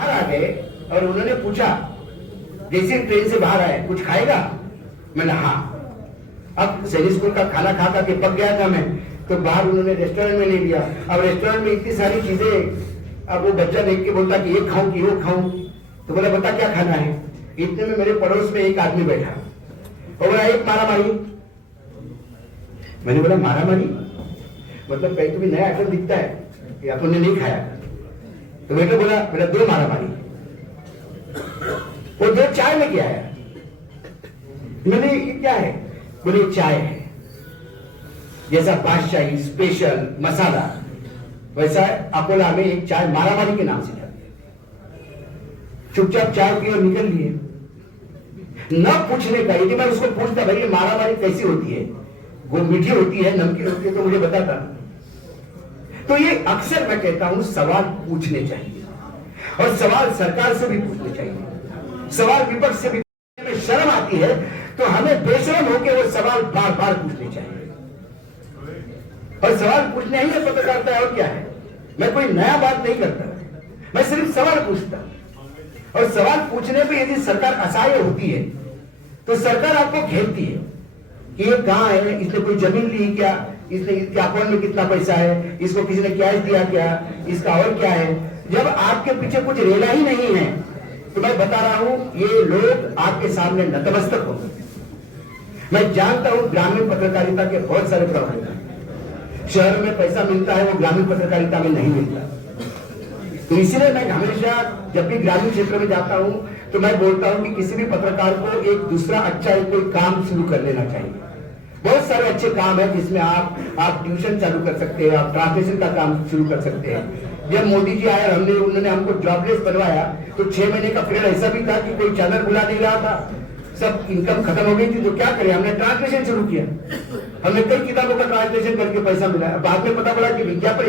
बाहर आ गए और उन्होंने पूछा, जैसे ट्रेन से बाहर आए, कुछ खाएगा? मैंने हाँ। अब सैनिक स्कूल का खाना खा खा के पक गया था मैं, तो बाहर उन्होंने रेस्टोरेंट में ले लिया। अब रेस्टोरेंट में इतनी सारी चीजें, अब वो बच्चा देख के बोलता कि ये खाऊं कि वो खाऊं, तो बोला बता क्या खाना है। इतने में मेरे पड़ोस में एक आदमी बैठा और बोला एक मारामारी। मैंने बोला मारामारी मतलब कहीं तुम्हें नया आइटम दिखता है कि अपन ने नहीं खाया? तो बेटा बोला मेरा दो मारामारी। वो दो चाय में क्या है? मैंने ये क्या है? बोले चाय है, जैसा बादशाही स्पेशल मसाला, वैसा अकोला में एक चाय मारामारी के नाम से जाती है। चुपचाप चाय पी और निकल लिए, न पूछने का। यदि मैं उसको पूछता भाई मारामारी कैसी होती है, वो मीठी होती है नमकीन होती है, तो मुझे बताता। तो ये अक्सर मैं कहता हूं सवाल पूछने चाहिए, और सवाल सरकार से भी पूछने चाहिए। सवाल विपक्ष से भी में शर्म आती है तो हमें बेशर्म होकर वो सवाल बार बार पूछने चाहिए। और सवाल पूछने ही पत्रकारिता है, और क्या है? मैं कोई नया बात नहीं करता, मैं सिर्फ सवाल पूछता। और सवाल पूछने पे यदि सरकार असहाय होती है तो सरकार आपको घेरती है कि ये कहां है, इसने कोई जमीन ली क्या, इसने इसके अकाउंट में कितना पैसा है, इसको किसी ने कैश दिया क्या, इसका और क्या है। जब आपके पीछे कुछ रेला ही नहीं है तो मैं बता रहा हूं ये लोग आपके सामने नतमस्तक होंगे। मैं जानता हूं ग्रामीण पत्रकारिता के बहुत सारे प्रॉब्लम हैं। शहर में पैसा मिलता है, वो ग्रामीण पत्रकारिता में नहीं मिलता। तो इसीलिए मैं हमेशा जब भी ग्रामीण क्षेत्र में जाता हूं तो मैं बोलता हूं कि किसी भी पत्रकार को एक दूसरा अच्छा कोई काम शुरू कर लेना चाहिए। बहुत सारे अच्छे काम है जिसमें आप ट्यूशन चालू कर सकते हैं, आप ट्रांसलेशन का काम शुरू कर सकते हैं। जब मोदी जी आए और उन्होंने हमको जॉबलेस बनवाया तो 6 महीने का पीरियड ऐसा भी था कि कोई चैनल बुला नहीं रहा था, सब इनकम खत्म हो गई थी। तो क्या करें, हमने ट्रांसलेशन शुरू किया। हमने कई किताबों का ट्रांसलेशन करके पैसा मिला। बाद में पता पड़ा कि विज्ञापन